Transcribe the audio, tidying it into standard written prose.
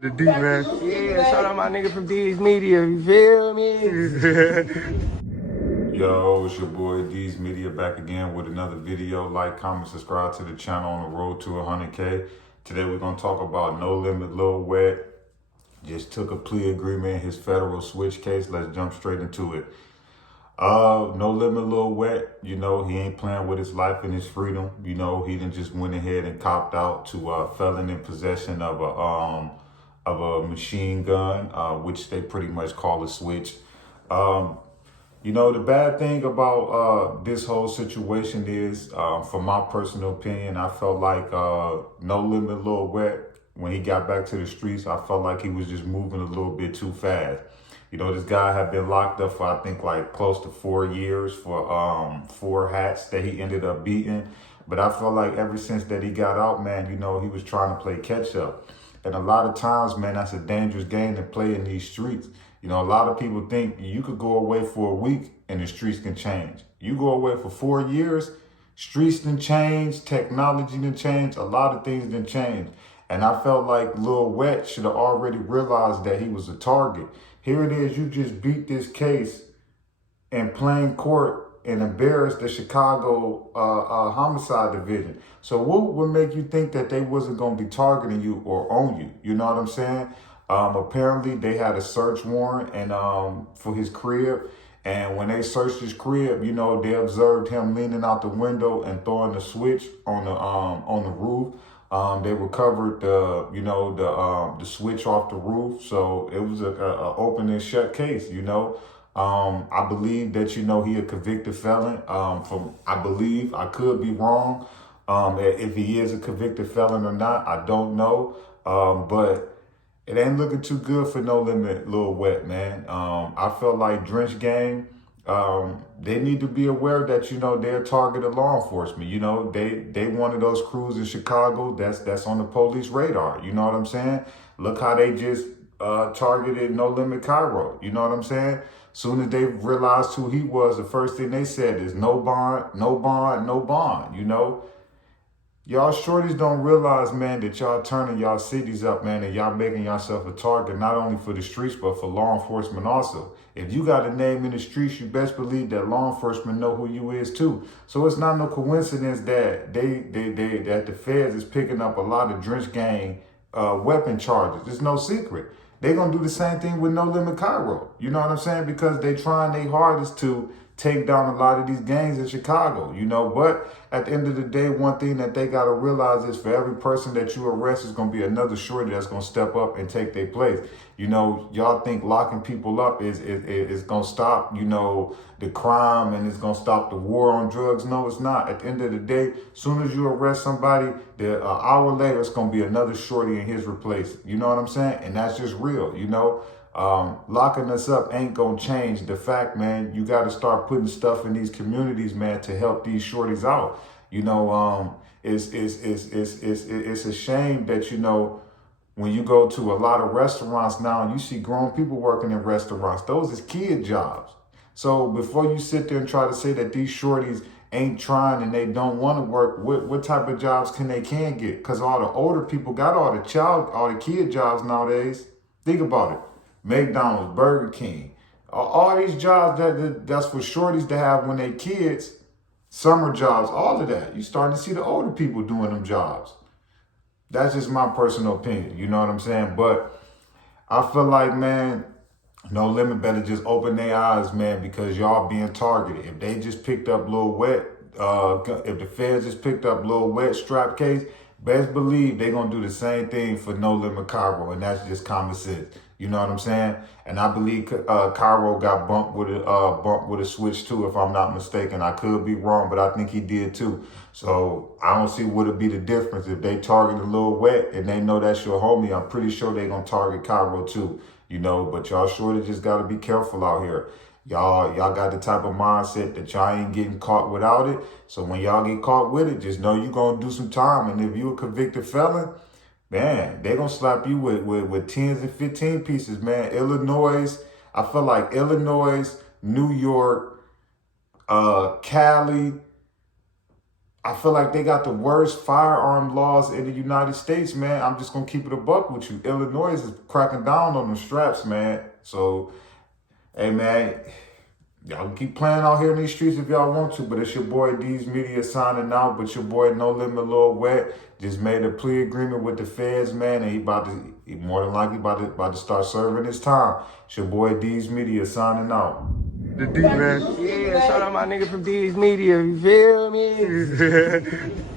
The D, man. Yeah, shout out my nigga from D's Media, you feel me? Yo, it's your boy D's Media back again with another video. Like, comment, subscribe to the channel on the road to 100K. Today we're going to talk about No Limit Lil Wet. Just took a plea agreement in his federal switch case. Let's jump straight into it. No Limit Lil Wet, you know, he ain't playing with his life and his freedom. You know, he done just went ahead and copped out to felon in possession of a machine gun, which they pretty much call a switch. You know, the bad thing about this whole situation is, from my personal opinion, I felt like No Limit Lil Wet, when he got back to the streets, I felt like he was just moving a little bit too fast. You know, this guy had been locked up for, I think, like close to 4 years for 4 hats that he ended up beating. But I felt like ever since that he got out, man, you know, he was trying to play catch up. And a lot of times, man, that's a dangerous game to play in these streets. You know, a lot of people think you could go away for a week and the streets can change. You go away for 4 years, streets can change, technology can change, a lot of things can change. And I felt like Lil Wet should have already realized that he was a target. Here it is, you just beat this case in plain court and embarrassed the Chicago homicide division. So what would make you think that they wasn't going to be targeting you or on you? You know what I'm saying? Apparently they had a search warrant and for his crib. And when they searched his crib, you know, they observed him leaning out the window and throwing the switch on the roof. They recovered the switch off the roof. So it was a open and shut case, you know. I believe that, you know, he a convicted felon. I could be wrong. If he is a convicted felon or not, I don't know. But it ain't looking too good for No Limit Lil Wet, man. I felt like Drench Gang, they need to be aware that, you know, they're a target of law enforcement. You know, they one of those crews in Chicago that's on the police radar. You know what I'm saying? Look how they just targeted No Limit Kyro. You know what I'm saying? Soon as they realized who he was, the first thing they said is no bond, no bond, no bond, you know? Y'all shorties don't realize, man, that y'all turning y'all cities up, man, and y'all making yourself a target, not only for the streets, but for law enforcement also. If you got a name in the streets, you best believe that law enforcement know who you is too. So it's not no coincidence that that the feds is picking up a lot of Drench Gang weapon charges. It's no secret. They gonna do the same thing with No Limit Kyro. You know what I'm saying? Because they trying their hardest to take down a lot of these gangs in Chicago, you know. But at the end of the day, one thing that they got to realize is for every person that you arrest is going to be another shorty that's going to step up and take their place. You know, y'all think locking people up is going to stop, you know, the crime and it's going to stop the war on drugs. No, it's not. At the end of the day, as soon as you arrest somebody, an hour later, it's going to be another shorty in his replace. You know what I'm saying? And that's just real, you know. Locking us up ain't gonna change the fact, man. You got to start putting stuff in these communities, man, to help these shorties out. You know, it's a shame that, you know, when you go to a lot of restaurants now and you see grown people working in restaurants, those is kid jobs. So before you sit there and try to say that these shorties ain't trying and they don't want to work, what type of jobs can get? Because all the older people got all the kid jobs nowadays. Think about it. McDonald's, Burger King, all these jobs that's for shorties to have when they kids, summer jobs, all of that. You starting to see the older people doing them jobs. That's just my personal opinion. You know what I'm saying? But I feel like, man, No Limit better just open their eyes, man, because y'all being targeted. If they just picked up Lil Wet, if the feds just picked up Lil Wet strap case, best believe they're going to do the same thing for No Limit Kyro, and that's just common sense. You know what I'm saying? And I believe Kyro got bumped with a switch too, if I'm not mistaken. I could be wrong, but I think he did too. So I don't see what would be the difference if they target a Lil Wet and they know that's your homie. I'm pretty sure they're gonna target Kyro too. You know, but y'all surely just gotta be careful out here. Y'all got the type of mindset that y'all ain't getting caught without it. So when y'all get caught with it, just know you're gonna do some time. And if you a convicted felon, man, they gonna slap you with 10s and 15 pieces, man. Illinois, I feel like Illinois, New York, Cali, I feel like they got the worst firearm laws in the United States, man. I'm just gonna keep it a buck with you. Illinois is cracking down on the straps, man. So, hey, man, y'all can keep playing out here in these streets if y'all want to, but it's your boy D's Media signing out. But your boy No Limit Lil Wet just made a plea agreement with the feds, man, and he more than likely about to start serving his time. It's your boy D's Media signing out. The D, man. Yeah, shout out my nigga from D's Media, you feel me?